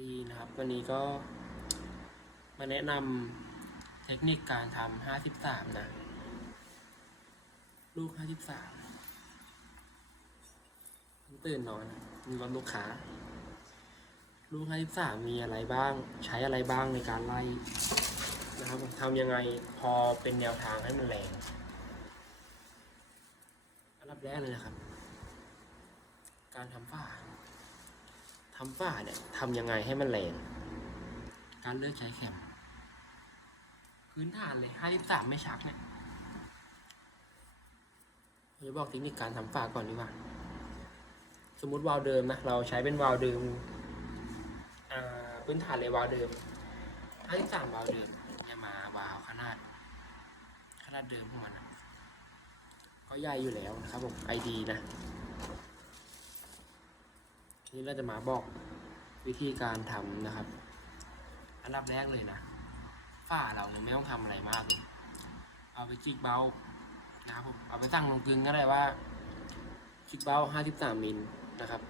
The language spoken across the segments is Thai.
ดีนะครับวันนี้ก็มาแนะนำเทคนิคการทำห้าสิบสามนะ ลูกห้าสิบสามตื่นนอนมีวันลูกค้า ลูกห้าสิบสามมีอะไรบ้าง ใช้อะไรบ้างในการไล่นะครับทำยังไงพอเป็นแนวทางให้มันแรงอันดับแรกเลยนะครับ การทำฝ้า ทำฝ้าเนี่ยทำยังไงให้มันแรงการเลือกใช้แคมพื้นฐานเลยห้าสิบสามไม่ชักเนี่ยผมจะบอกเทคนิคการทำฝ้าก่อนดีกว่า สมมุติวาล์วเดิมนะ เราใช้เป็นวาล์วเดิมอ่าพื้นฐานเลยวาล์วเดิมห้าสิบสามวาล์วเดิมเนี่ยมาวาล์วขนาด ขนาดเดิมของมันอะก็ใหญ่อยู่แล้วนะครับผมไอดีนะ นี่เราจะมาบอกวิธีการทำนะครับ อันดับแรกเลยนะฝ้าเราเนี่ยไม่ต้องทำอะไรมากเลยเอาไปจิกเบานะครับผมเอาไปสั่งลงกลึงก็ได้ว่าจิกเบา53มิลนะครับ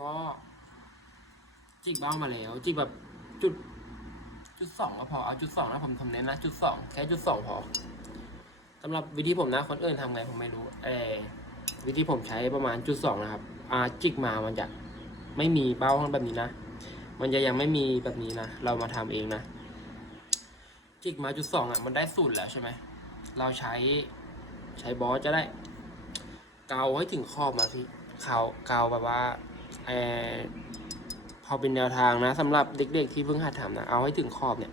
ก็จิกเบามาแล้วจิกแบบจุดจุดสองก็พอเอาจุดสองนะผมทำเน้นนะจุดสองแค่จุดสองพอสำหรับวิธีผมนะคนอื่นทำไงผมไม่รู้เออวิธีผมใช้ประมาณจุดสองนะครับ จิกมามันจะไม่มีเบ้าแบบนี้นะ มันจะยังไม่มีแบบนี้นะ เรามาทำเองนะ จิกมาจุดสองอะ มันได้สูตรแล้วใช่ไหม เราใช้ใช้บอสจะได้ เกาให้ถึงขอบมาพี่เกาเกาแบบว่าเออพอเป็นแนวทางนะสำหรับเด็กๆที่เพิ่งหัดทำนะ เอาให้ถึงขอบเนี่ย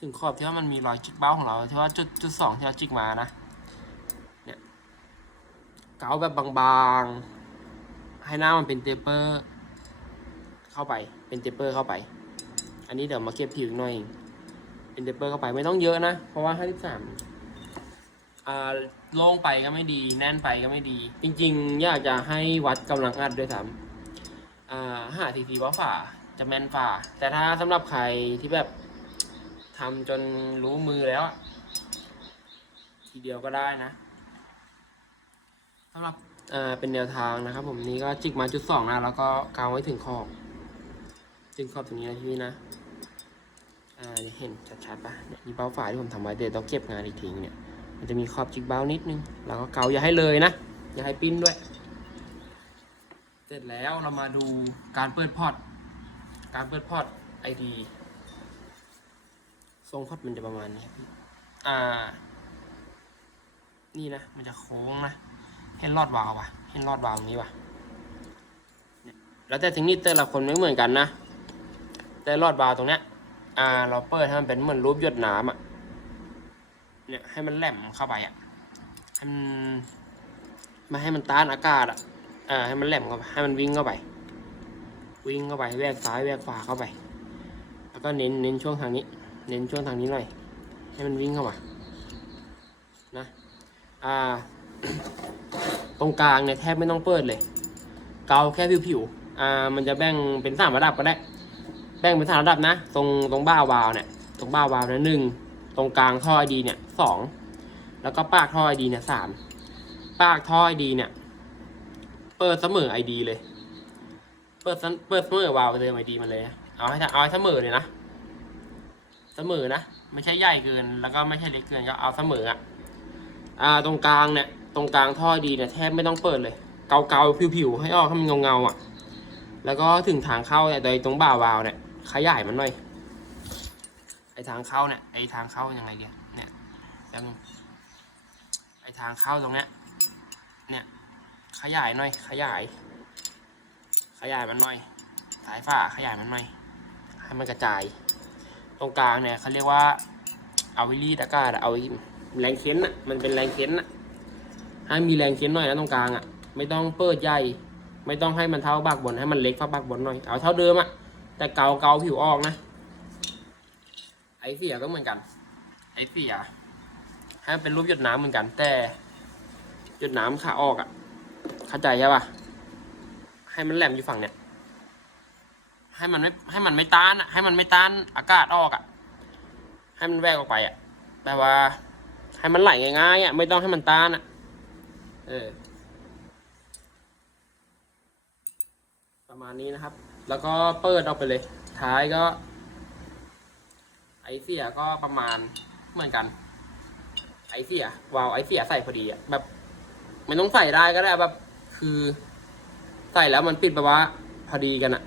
ถึงขอบที่ว่ามันมีรอยจิกเบ้าของเราที่ว่าจุดจุดสองที่เราจิกมานะ กาแบบบางๆ ให้หน้ามันเป็นเตเปอร์ เข้าไป เป็นเตเปอร์เข้าไป อันนี้เดี๋ยวมาเก็บผิวหน่อยเองเป็นเตเปอร์เข้าไปไม่ต้องเยอะนะ เพราะว่าห้าสิบสามอ่าโล่งไปก็ไม่ดี แน่นไปก็ไม่ดี จริงๆ อยากจะให้วัดกำลังอัดด้วยซ้ำอ่าหาทีทีว่าฝ่าจะแม่นฝ่า แต่ถ้าสำหรับใครที่แบบทำจนรู้มือแล้ว ทีเดียวก็ได้นะ สำหรับเอ่อเป็นแนวทางนะครับผมนี่ก็จิกมาจุดสองนะแล้วก็กาวไว้ถึงขอบถึงขอบตรงนี้นะพี่นะอ่าเห็นชัดๆปะเนี่ยนี่เบ้าฝาที่ผมทำไว้เดี๋ยวต้องเก็บงานอีกทีเนี่ยมันจะมีขอบจิกเบ้านิดนึงแล้วก็เกาอย่าให้เลยนะอย่าให้ปิ้นด้วย เสร็จแล้วเรามาดูการเปิดพอร์ตการเปิดพอร์ตไอดีทรงพอร์ตมันจะประมาณนี้พี่ อ่า นี่นะ มันจะโค้งนะ เห็นรอดวาล์วปะเห็นรอดวาล์วตรงนี้ปะเนี่ยแล้วแต่เทคนิคแต่ละคนไม่เหมือนกันนะ แต่รอดวาล์วตรงเนี้ยอ่าเราเปิดให้มันเป็นเหมือนรูปหยดน้ำอะเนี่ยให้มันแหลมเข้าไปอะให้มันไม่ให้มันต้านอากาศอะอ่าให้มันแหลมเข้าไปให้มันวิ่งเข้าไป วิ่งเข้าไปแวกซ้ายแวกขวาเข้าไป แล้วก็เน้นเน้นช่วงทางนี้ เน้นช่วงทางนี้หน่อยให้มันวิ่งเข้ามานะอ่า ตรงกลางเนี่ยแทบไม่ต้องเปิดเลย เกาแค่ผิวๆอ่ามันจะแบ่งเป็นสามระดับก็ได้ แบ่งเป็นสามระดับนะ ตรงตรงบ้าวาล์วเนี่ย ตรงบ้าวาล์วเนี่ยหนึ่งตรงกลางท่อไอดีเนี่ยสองแล้วก็ปากท่อไอดีเนี่ยสามปากท่อไอดีเนี่ย เปิดเสมอไอดีเลย เปิดเปิดเสมอวาล์วเติมไอดีมาเลยเอาให้เอาให้เสมอเลยนะเสมอนะ ไม่ใช่ใหญ่เกิน แล้วก็ไม่ใช่เล็กเกินก็เอาเสมออะอ่าตรงกลางเนี่ย ตรงกลางท่อดีเนี่ยแทบไม่ต้องเปิดเลย เกาเกาผิวผิวๆให้ออกให้มันเงาเงาๆอะ แล้วก็ถึงทางเข้าเนี่ยโดยตรงบ่าวาวเนี่ยขยายมันหน่อย ไอทางเข้าเนี่ยไอทางเข้ายังไงเนี่ยเนี่ยยังไอทางเข้าตรงเนี้ยเนี่ยขยายหน่อย ขยาย ขยายมันหน่อย สายฝ้าขยายมันหน่อย ให้มันกระจาย ตรงกลางเนี่ยเขาเรียกว่าเอาวิลีดอากาศเอาไว้แรงเค้นอะมันเป็นแรงเค้นอะ ให้มีแรงเค้นหน่อยนะตรงกลางอะไม่ต้องเปิดใหญ่ ไม่ต้องให้มันเท่าบากบนให้มันเล็กเท่าบากบนหน่อย เอาเท่าเดิมอะแต่เกาเกาผิวออกนะ ไอเสียก็เหมือนกัน ไอเสียให้มันเป็นรูปหยดน้ำเหมือนกัน แต่หยดน้ำขาออกอะเข้าใจใช่ปะให้มันแหลมอยู่ฝั่งเนี้ย ให้มันไม่ให้มันไม่ต้านอะให้มันไม่ต้านอากาศออกอะให้มันแวกออกไปอะแบบว่าให้มันไหลง่ายๆอะ ไม่ต้องให้มันต้านอะ เออ ประมาณนี้นะครับ แล้วก็เปิดออกไปเลย ท้ายก็ ไอเสียก็ประมาณเหมือนกัน ไอเสียวาวไอเสียใส่พอดีอะแบบไม่ต้องใส่ได้ก็ได้แบบ คือ ใส่แล้วมันปิดแบบว่า พอดีกันอะ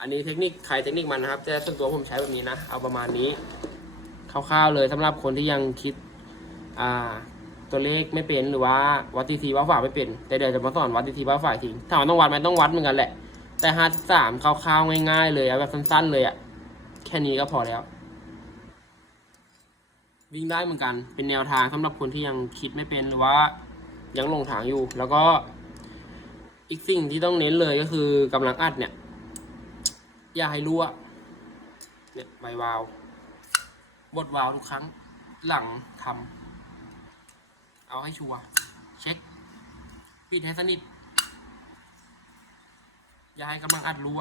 อันนี้เทคนิคใครเทคนิคมันนะครับแต่ส่วนตัวผมใช้แบบนี้นะ เอาประมาณนี้คร่าวๆเลยสำหรับคนที่ยังคิด อ่า ตัวเลขไม่เป็นหรือว่าวัดทีทีว่าฝ่าไม่เป็น แต่เดี๋ยวจะมาสอนวัดทีทีว่าฝ่าทิ้งถามว่าต้องวัดไหมต้องวัดเหมือนกันแหละ แต่ห้าสามคร่าวๆง่าย ๆ เลยเอาแบบสั้น ๆ เลยอะแค่นี้ก็พอแล้ว วิ่งได้เหมือนกัน เป็นแนวทางสำหรับคนที่ยังคิดไม่เป็นหรือว่ายังหลงทางอยู่ แล้วก็อีกสิ่งที่ต้องเน้นเลยก็คือกำลังอัดเนี่ย อย่าให้รั่วเนี่ยใบวาวบดวาวทุกครั้งหลังทำ เอาให้ชัวร์เช็คปิดให้สนิท อย่าให้กำลังอัดรั่ว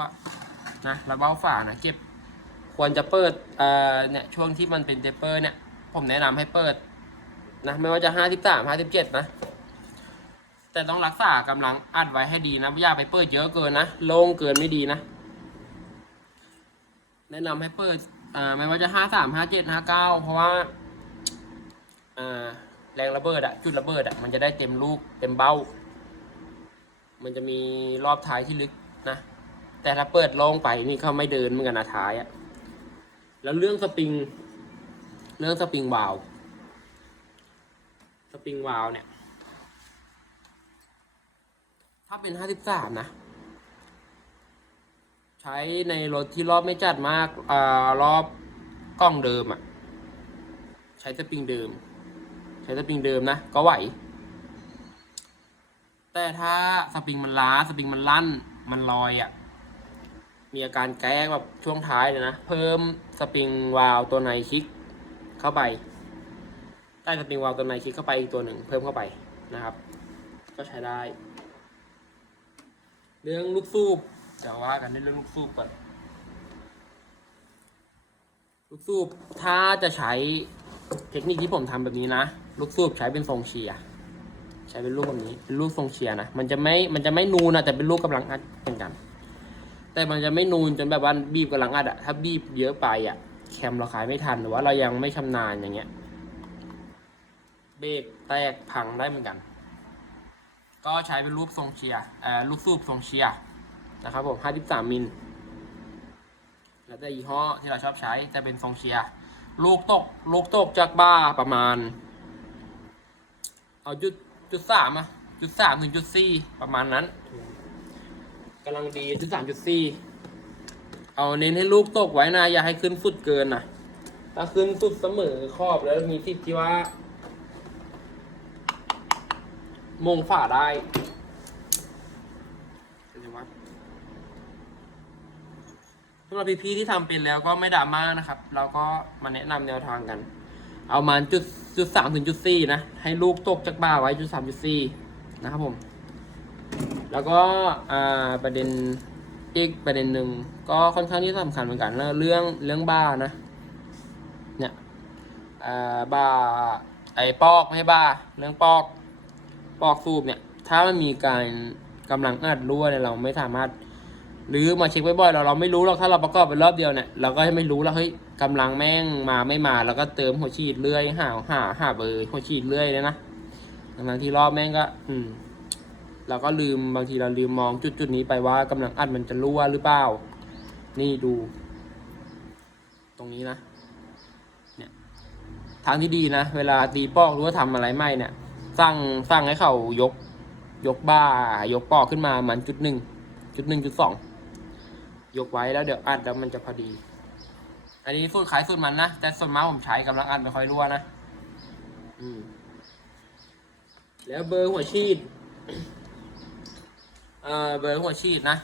นะแล้วเบ้าฝานะเก็บ ควรจะเปิดเอ่อเนี่ยช่วงที่มันเป็นเทปเปอร์เนี่ยผมแนะนำให้เปิดนะไม่ว่าจะห้าสิบสามห้าสิบเจ็ดนะ แต่ต้องรักษากำลังอัดไว้ให้ดีนะอย่าไปเปิดเยอะเกินนะโล่งเกินไม่ดีนะแนะนำให้เปิดอ่าไม่ว่าจะห้าสามห้าเจ็ดห้าเก้าเพราะว่าอ่า แรงระเบิดอะจุดระเบิดอะมันจะได้เต็มลูกเต็มเบ้า มันจะมีรอบท้ายที่ลึกนะ แต่ถ้าเปิดโล่งไปนี่เขาไม่เดินเหมือนกันนะท้ายอะแล้วเรื่องสปริง เรื่องสปริงวาล์วสปริงวาล์วเนี่ย ถ้าเป็นห้าสิบสามนะ ใช้ในรถที่รอบไม่จัดมากอ่ารอบกล้องเดิมอะ่ะใช้สปริงเดิม ใช้สปริงเดิมนะ ก็ไหว แต่ถ้าสปริงมันล้าสปริงมันลั่น มันลอยอะ่ะ มีอาการแก้แบบช่วงท้ายเลยนะ เพิ่มสปริงวาล์วตัวในคลิกเข้าไป ใต้สปริงวาล์วตัวในคลิกเข้าไปอีกตัวหนึ่งเพิ่มเข้าไปนะครับ ก็ใช้ได้ เรื่องลูกสูบเดี๋ยวว่ากันในเรื่องลูกสูบก่อนลูกสูบถ้าจะใช้เทคนิคที่ผมทำแบบนี้นะ ลูกสูบใช้เป็นทรงเชียร์ใช้เป็นลูกแบบนี้เป็นลูกทรงเชียร์นะมันจะไม่มันจะไม่นูนนะแต่เป็นลูกกำลังอัดเหมือนกัน แต่มันจะไม่นูนจนแบบว่าบีบกำลังอัดอะถ้าบีบเยอะไปอะแคมเราขายไม่ทันหรือว่าเรายังไม่ชำนาญอย่างเงี้ยเบรกแตกพังได้เหมือนกัน ก็ใช้เป็นรูปทรงเชียร์เอ่อลูกสูบทรงเชียร์นะครับผม53มิลแล้วแต่ยี่ห้อที่เราชอบใช้จะเป็นทรงเชียร์ลูกตกลูกตกจากบ้าประมาณ เอาจุดจุดสามอะจุดสามถึงจุดสี่ประมาณนั้นกำลังดีจุดสามจุดสี่เอาเน้นให้ลูกตกไว้นะ อย่าให้ขึ้นสุดเกินนะถ้าขึ้นสุดเสมอขอบแล้วมีที่ที่ว่ามงฝ่าได้เดี๋ยววัดสำหรับพี่ๆที่ทำเป็นแล้วก็ไม่ดราม่านะครับ เราก็มาแนะนำแนวทางกัน เอามาจุด จุดสามถึงจุดสี่นะ ให้ลูกตกจากบ่าไว้จุดสามจุดสี่นะครับผม แล้วก็ประเด็นอีกประเด็นหนึ่งก็ค่อนข้างที่สำคัญเหมือนกันนะเรื่องเรื่องบ้านะ เนี่ยบ้าไอ้ปอกไม่ใช่บ้า เรื่องปอกปอกสูบเนี่ย ถ้ามันมีการกำลังอัดรั่วเนี่ยเราไม่สามารถหรือมาเช็คบ่อยๆเราเราไม่รู้หรอกถ้าเราประกอบเป็นรอบเดียวเนี่ยเราก็ไม่รู้แล้วเฮ้ย กำลังแม่งมาไม่มาแล้วก็เติมหัวฉีดเรื่อยหาหาหาเบอร์หัวฉีดเรื่อยเลยนะบางที่รอบแม่งก็ อืมเราก็ลืมบางทีเราลืมมองจุดจุดนี้ไปว่ากำลังอัดมันจะรั่วหรือเปล่า นี่ดู ตรงนี้นะ เนี่ย ทางที่ดีนะ เวลาตีปอกหรือว่าทำอะไรไม่เนี่ยสั่งสั่งให้เขายก ยกบ้า ยกปอกขึ้นมามันจุดหนึ่ง จุดหนึ่งจุดสอง ยกไว้แล้วเดี๋ยวอัดแล้วมันจะพอดี อันนี้สูตรขายสูตรมันนะ แต่ส่วนมากผมใช้กำลังอัดไม่ค่อยรั่วนะ อืม แล้วเบอร์หัวฉีด เอ่อ เบอร์หัวฉีดนะ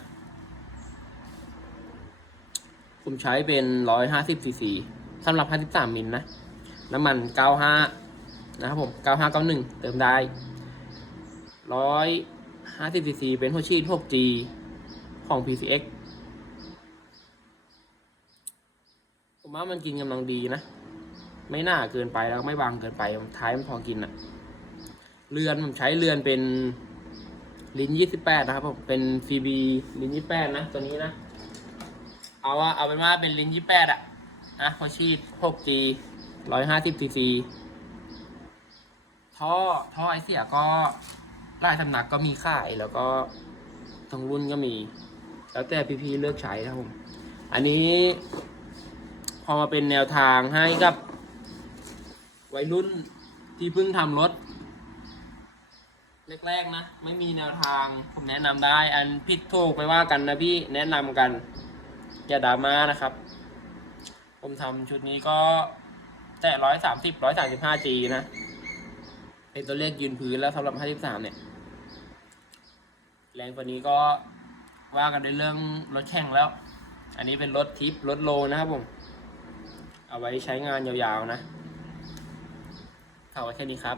ผมใช้เป็นร้อยห้าสิบซีซีสำหรับห้าสิบสามมิลนะ น้ำมันเก้าห้านะครับผมเก้าห้าเก้าหนึ่งเติมได้ร้อยห้าสิบซีซีเป็นหัวฉีด 6G ของ PCX ผมว่ามันกินกำลังดีนะ ไม่หนาเกินไปแล้วไม่บางเกินไปท้ายมันพอกินอะเรือนผมใช้เรือนเป็นลิ้นยี่สิบแปดนะครับผมเป็น CB ลิ้นยี่แปดนะตัวนี้นะเอาว่าเอาเป็นว่าเป็นลิ้นยี่แปดอะนะพอชีด 6G 150 cc ท่อท่อไอเสียก็ลายสำนักก็มีขายแล้วก็ทั้งรุ่นก็มี แล้วแต่พี่ๆเลือกใช้นะครับผม อันนี้ พอมาเป็นแนวทางให้กับ วัยรุ่นที่เพิ่งทำรถแรกๆนะ ไม่มีแนวทางผมแนะนำได้ อันผิดถูกไปว่ากันนะพี่แนะนำกัน อย่าดราม่านะครับ ผมทำชุดนี้ก็แต่ร้อยสามสิบร้อยสามสิบห้าจีนะ เป็นตัวเลขยืนพื้นแล้วสำหรับห้าสิบสามเนี่ย แรงกว่านี้ก็ว่ากันในเรื่องรถแข่งแล้ว อันนี้เป็นรถทิปรถโลนะครับผม เอาไว้ใช้งานยาวๆนะข่าไว้แค่นี้ครับ